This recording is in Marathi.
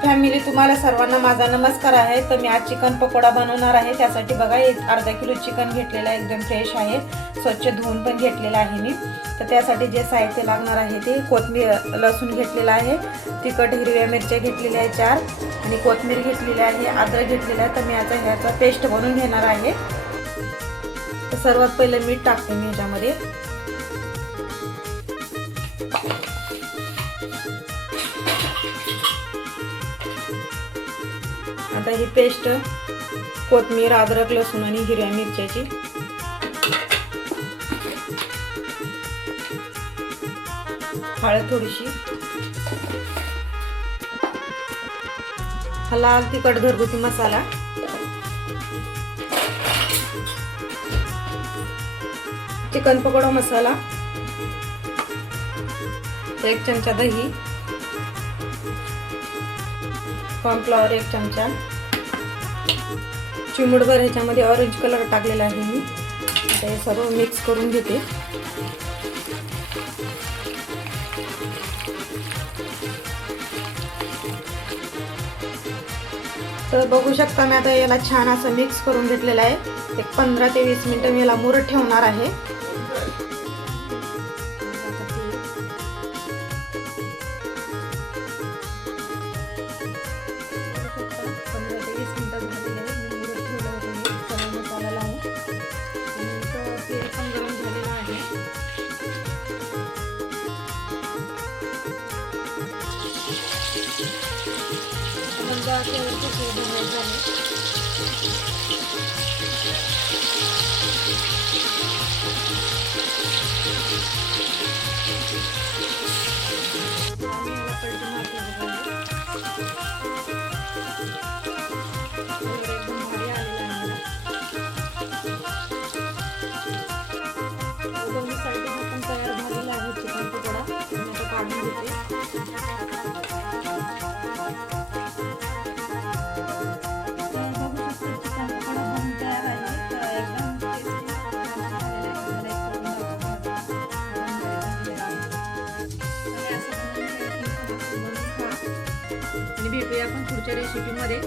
फॅमिली, तुम्हाला सर्वांना माझा नमस्कार आहे। तर मी आज चिकन पकोडा बनवणार आहे। त्यासाठी बघा, अर्धा किलो चिकन घेतलेलं आहे, एकदम फ्रेश आहे, स्वच्छ धुवून पण घेतलेलं आहे मी। तर त्यासाठी जे साहित्य लागणार आहे ते कोथिंबीर, लसूण घेतलेला आहे, तिखट हिरव्या मिरच्या घेतलेल्या आहे 4 आणि कोथिंबीर घेतलेली आहे, अद्रक घेतलेला आहे। तर मी आता ह्याचा पेस्ट बनवून घेणार आहे। तर सर्वात पहिले मीठ टाकते मी ह्याच्यामध्ये। आता ही पेस्ट कोथिंबीर, अद्रक, लसूण आणि हिरव्या मिरच्याची हळद थोडीशी, लाल तिखट घरगुती मसाला, चिकन पकोडा मसाला, 1 चमचा दही, कॉर्नफ्लॉवर 1 चमचा, चिमूटभर ह्याच्यामध्ये ऑरेंज कलर टाकलेला आहे मी। आता हे सर्व मिक्स करून घेते। तर बघू शकता मी आता याला छान असं मिक्स करून घेतलेलं आहे। एक 15 ते 20 मिनिटं मी याला मुरत ठेवणार आहे। भेटूया आपण पुढच्या रेसिपीमध्ये।